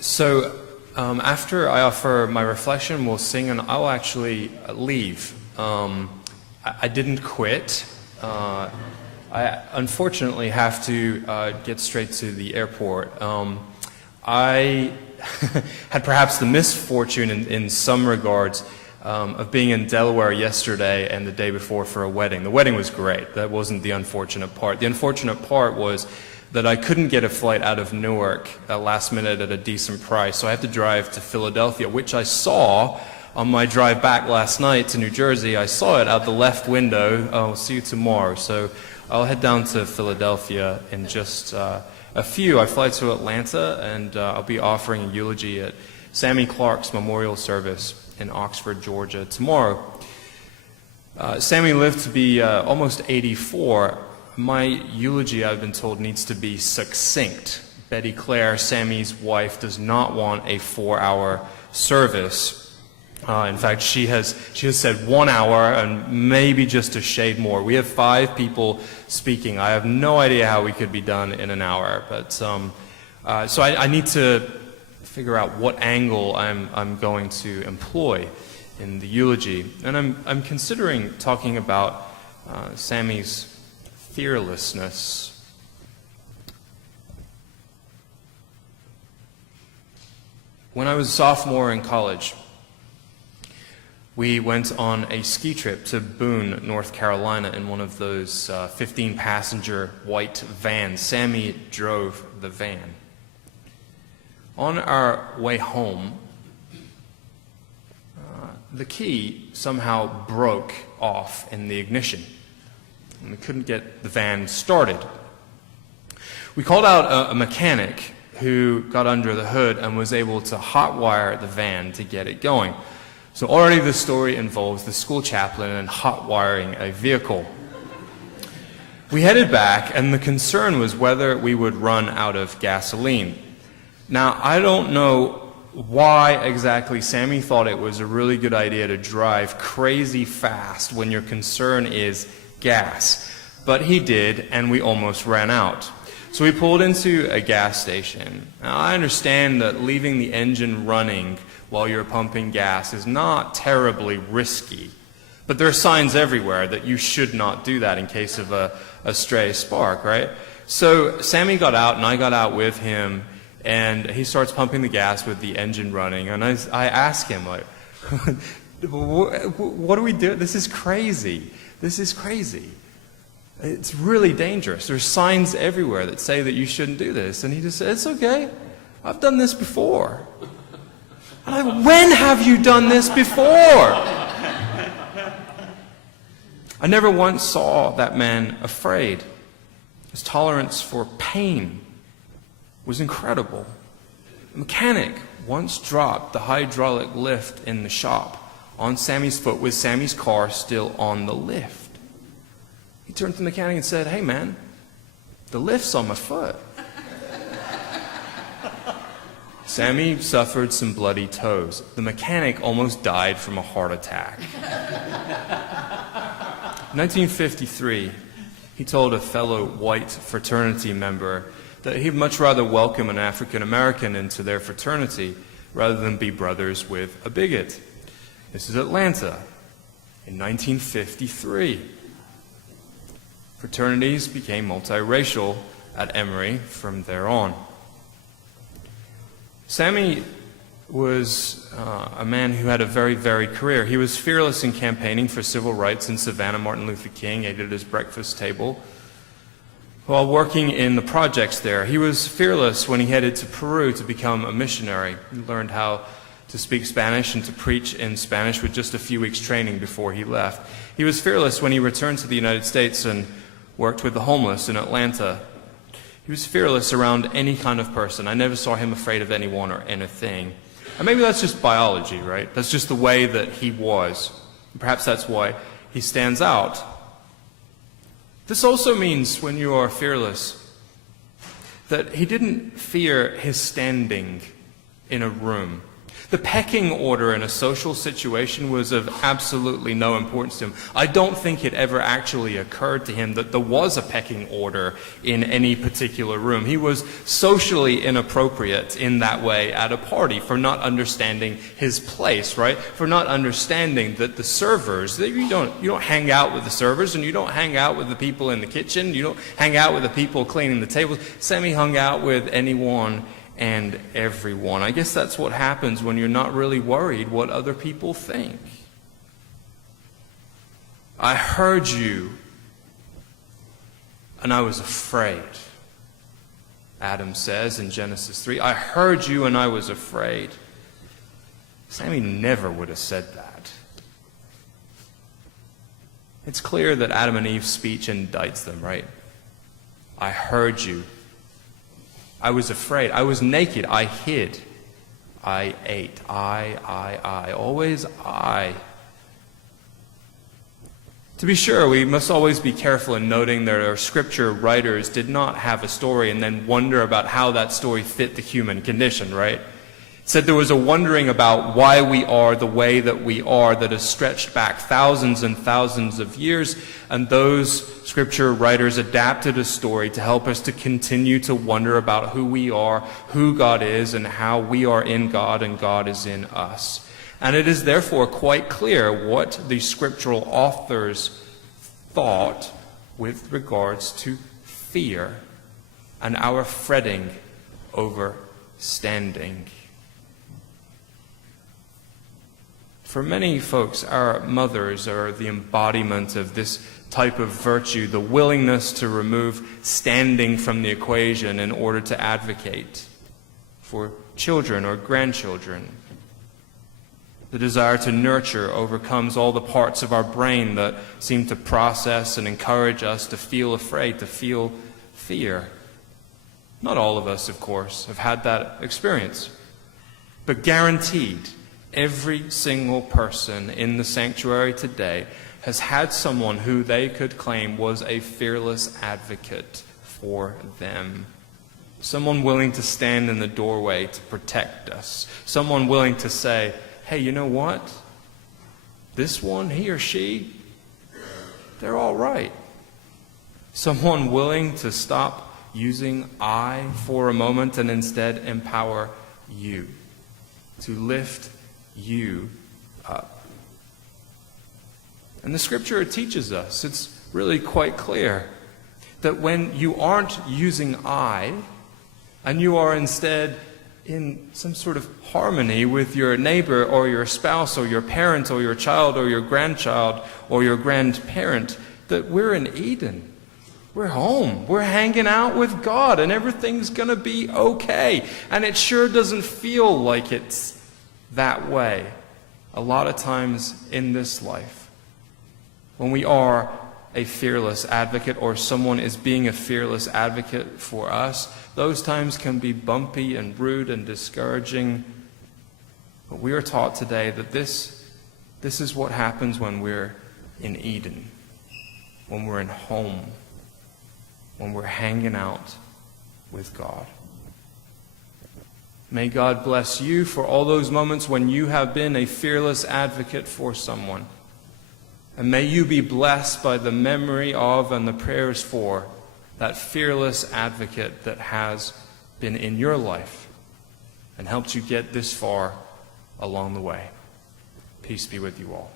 So after I offer my reflection, we'll sing, and I'll actually leave. I didn't quit. I unfortunately have to get straight to the airport. I had perhaps the misfortune in some regards of being in Delaware yesterday and the day before for a wedding. The wedding was great. That wasn't the unfortunate part. The unfortunate part was that I couldn't get a flight out of Newark last minute at a decent price, so I had to drive to Philadelphia, which I saw on my drive back last night to New Jersey. I saw it out the left window. I'll see you tomorrow. So I'll head down to Philadelphia in just a few. I fly to Atlanta, and I'll be offering a eulogy at Sammy Clark's memorial service in Oxford, Georgia tomorrow. Sammy lived to be almost 84. My eulogy, I've been told, needs to be succinct. Betty Claire, Sammy's wife, does not want a 4-hour service. In fact, she has said 1 hour and maybe just a shade more. We have 5 people speaking. I have no idea how we could be done in an hour, but so I need to figure out what angle I'm going to employ in the eulogy, and I'm considering talking about Sammy's fearlessness. When I was a sophomore in college, we went on a ski trip to Boone, North Carolina in one of those 15-passenger white vans. Sammy drove the van. On our way home, the key somehow broke off in the ignition, and we couldn't get the van started. We called out a mechanic who got under the hood and was able to hotwire the van to get it going. So already the story involves the school chaplain and hotwiring a vehicle. We headed back, and the concern was whether we would run out of gasoline. Now, I don't know why exactly Sammy thought it was a really good idea to drive crazy fast when your concern is gas, but he did, and we almost ran out. So we pulled into a gas station. Now, I understand that leaving the engine running while you're pumping gas is not terribly risky, but there are signs everywhere that you should not do that in case of a stray spark, right? So Sammy got out, and I got out with him, and he starts pumping the gas with the engine running, and I ask him, like, what do we do? This is crazy. This is crazy. It's really dangerous. There's signs everywhere that say that you shouldn't do this. And he just said, it's okay. I've done this before. And I went, when have you done this before? I never once saw that man afraid. His tolerance for pain was incredible. The mechanic once dropped the hydraulic lift in the shop on Sammy's foot with Sammy's car still on the lift. He turned to the mechanic and said, hey man, the lift's on my foot. Sammy suffered some bloody toes. The mechanic almost died from a heart attack. In 1953, he told a fellow white fraternity member that he'd much rather welcome an African American into their fraternity rather than be brothers with a bigot. This is Atlanta in 1953. Fraternities became multiracial at Emory from there on. Sammy was a man who had a very varied career. He was fearless in campaigning for civil rights in Savannah. Martin Luther King ate at his breakfast table. While working in the projects there, he was fearless when he headed to Peru to become a missionary. He learned how to speak Spanish and to preach in Spanish with just a few weeks training before he left. He was fearless when he returned to the United States and worked with the homeless in Atlanta. He was fearless around any kind of person. I never saw him afraid of anyone or anything. And maybe that's just biology, right? That's just the way that he was. Perhaps that's why he stands out. This also means, when you are fearless, that he didn't fear his standing in a room. The pecking order in a social situation was of absolutely no importance to him. I don't think it ever actually occurred to him that there was a pecking order in any particular room. He was socially inappropriate in that way at a party for not understanding his place, right? For not understanding that the servers, you don't hang out with the servers, and you don't hang out with the people in the kitchen, you don't hang out with the people cleaning the tables. Sammy hung out with anyone and everyone. I guess that's what happens when you're not really worried what other people think. I heard you, and I was afraid, Adam says in Genesis 3. I heard you, and I was afraid. Sammy never would have said that. It's clear that Adam and Eve's speech indicts them, right? I heard you. I was afraid. I was naked. I hid. I ate. I. Always I. To be sure, we must always be careful in noting that our scripture writers did not have a story and then wonder about how that story fit the human condition, right? It said there was a wondering about why we are the way that we are that has stretched back thousands and thousands of years, and those scripture writers adapted a story to help us to continue to wonder about who we are, who God is, and how we are in God and God is in us. And it is therefore quite clear what the scriptural authors thought with regards to fear and our fretting over standing. For many folks, our mothers are the embodiment of this type of virtue, the willingness to remove standing from the equation in order to advocate for children or grandchildren. The desire to nurture overcomes all the parts of our brain that seem to process and encourage us to feel afraid, to feel fear. Not all of us, of course, have had that experience, but guaranteed, every single person in the sanctuary today has had someone who they could claim was a fearless advocate for them. Someone willing to stand in the doorway to protect us. Someone willing to say, hey, you know what? This one, he or she, they're all right. Someone willing to stop using I for a moment and instead empower you, to lift you up. And the scripture teaches us, it's really quite clear, that when you aren't using I, and you are instead in some sort of harmony with your neighbor or your spouse or your parent or your child or your grandchild or your grandparent, that we're in Eden. We're home. We're hanging out with God, and everything's going to be okay. And it sure doesn't feel like it's that way a lot of times in this life. When we are a fearless advocate, or someone is being a fearless advocate for us, those times can be bumpy and rude and discouraging. But we are taught today that this is what happens when we're in Eden, when we're in home, when we're hanging out with God. May God bless you for all those moments when you have been a fearless advocate for someone. And may you be blessed by the memory of and the prayers for that fearless advocate that has been in your life and helped you get this far along the way. Peace be with you all.